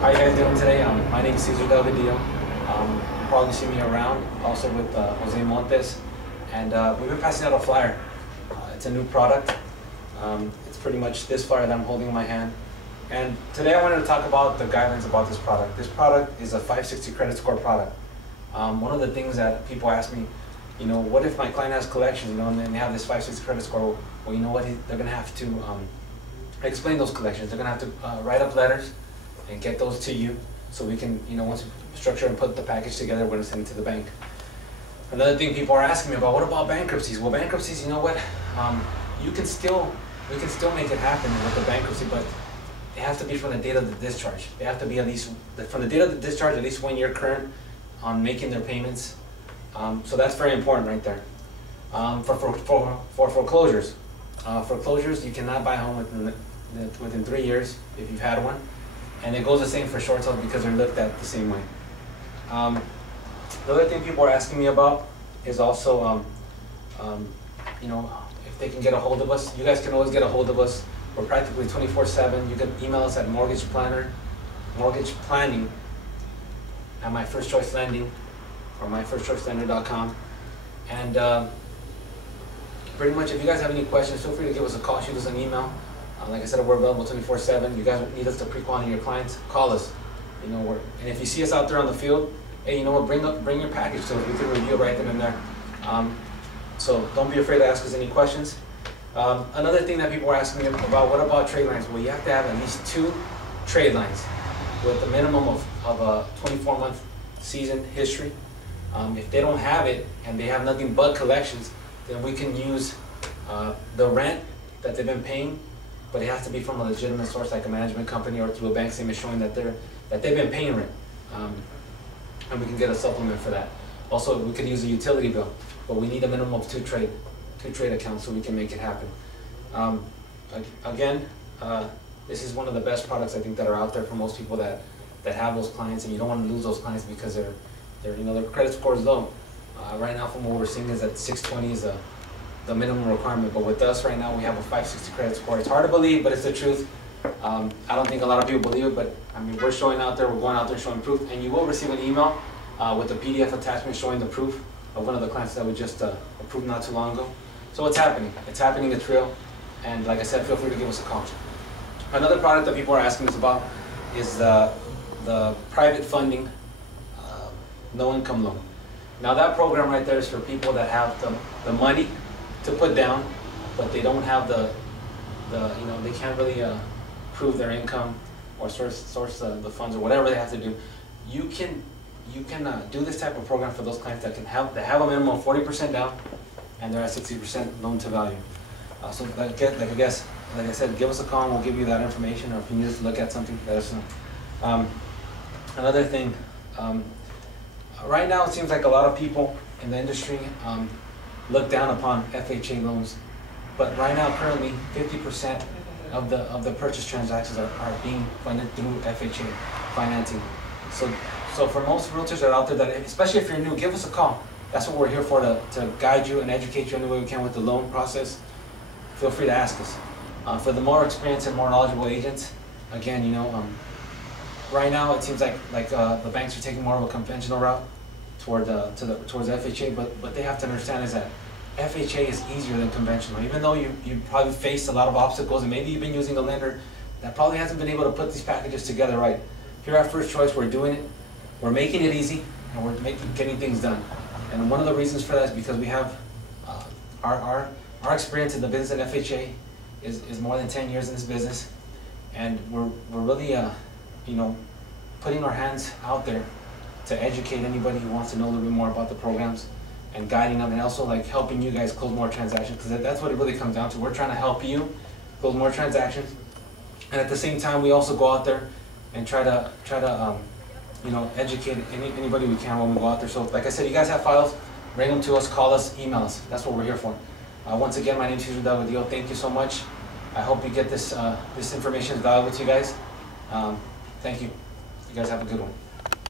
How you guys doing today? My name is Cesar Delgadillo. You probably see me around, also with Jose Montes. And we've been passing out a flyer. It's a new product. It's pretty much this flyer that I'm holding in my hand. And today I wanted to talk about the guidelines about this product. This product is a 560 credit score product. One of the things that people ask me, what if my client has collections, and they have this 560 credit score? Well, you know what? They're going to have to explain those collections. They're going to have to write up letters and get those to you, so we can, once we structure and put the package together, we're going to send it to the bank. Another thing people are asking me about, what about bankruptcies? Well, bankruptcies, you know what? We can still make it happen with the bankruptcy, but it has to be from the date of the discharge. They have to be at least, from the date of the discharge, at least 1 year current on making their payments. So that's very important right there. For foreclosures, foreclosures, you cannot buy a home within 3 years if you've had one. And it goes the same for short sales because they're looked at the same way. The other thing people are asking me about is also, if they can get a hold of us. You guys can always get a hold of us. We're practically 24/7. You can email us at mortgage planning at My First Choice Lending or myfirstchoicelender.com. And pretty much, if you guys have any questions, feel free to give us a call, shoot us an email. Like I said, we're available 24/7. You guys need us to pre-qualify your clients, call us. And if you see us out there on the field, hey, bring your package so we can review it right then and there. So don't be afraid to ask us any questions. Another thing that people are asking me about, what about trade lines? Well, you have to have at least 2 trade lines with a minimum of a 24-month season history. If they don't have it and they have nothing but collections, then we can use the rent that they've been paying, but it has to be from a legitimate source like a management company or through a bank statement showing that they've been paying rent. And we can get a supplement for that. Also, we could use a utility bill, but we need a minimum of 2 trade accounts so we can make it happen. Again, this is one of the best products I think that are out there for most people that have those clients, and you don't want to lose those clients because their credit score is low. Right now, from what we're seeing, is that 620 is the minimum requirement. But with us right now, we have a 560 credit score. It's hard to believe, but it's the truth. I don't think a lot of people believe it, but I mean, we're showing out there, we're going out there showing proof, and you will receive an email with a PDF attachment showing the proof of one of the clients that we just approved not too long ago. So it's happening. It's happening, it's real. And like I said, feel free to give us a call. Another product that people are asking us about is the private funding no income loan. Now that program right there is for people that have the money to put down, but they don't have they can't really prove their income or source the funds or whatever they have to do. You can do this type of program for those clients that have a minimum of 40% down and they're at 60% loan to value. So like I said, give us a call and we'll give you that information, or if you need us to look at something, let us know. Another thing, right now it seems like a lot of people in the industry look down upon FHA loans, but right now currently 50% of the purchase transactions are being funded through FHA financing. So for most realtors that are out there, that especially if you're new, give us a call. That's what we're here for, to guide you and educate you any way we can with the loan process. Feel free to ask us. For the more experienced and more knowledgeable agents, again, right now it seems like the banks are taking more of a conventional route towards FHA, but they have to understand is that FHA is easier than conventional. Even though you probably faced a lot of obstacles and maybe you've been using a lender that probably hasn't been able to put these packages together right. Here at First Choice, we're doing it. We're making it easy, and we're getting things done. And one of the reasons for that is because we have our experience in the business at FHA is more than 10 years in this business, and we're really putting our hands out there to educate anybody who wants to know a little bit more about the programs and guiding them, and also like helping you guys close more transactions, because that's what it really comes down to. We're trying to help you close more transactions, and at the same time we also go out there and try to educate anybody we can when we go out there. So like I said, you guys have files, bring them to us, call us, email us. That's what we're here for. Once again, my name is Cesar Delgadillo. Thank you so much. I hope you get this information is valuable to you guys. Thank you. You guys have a good one.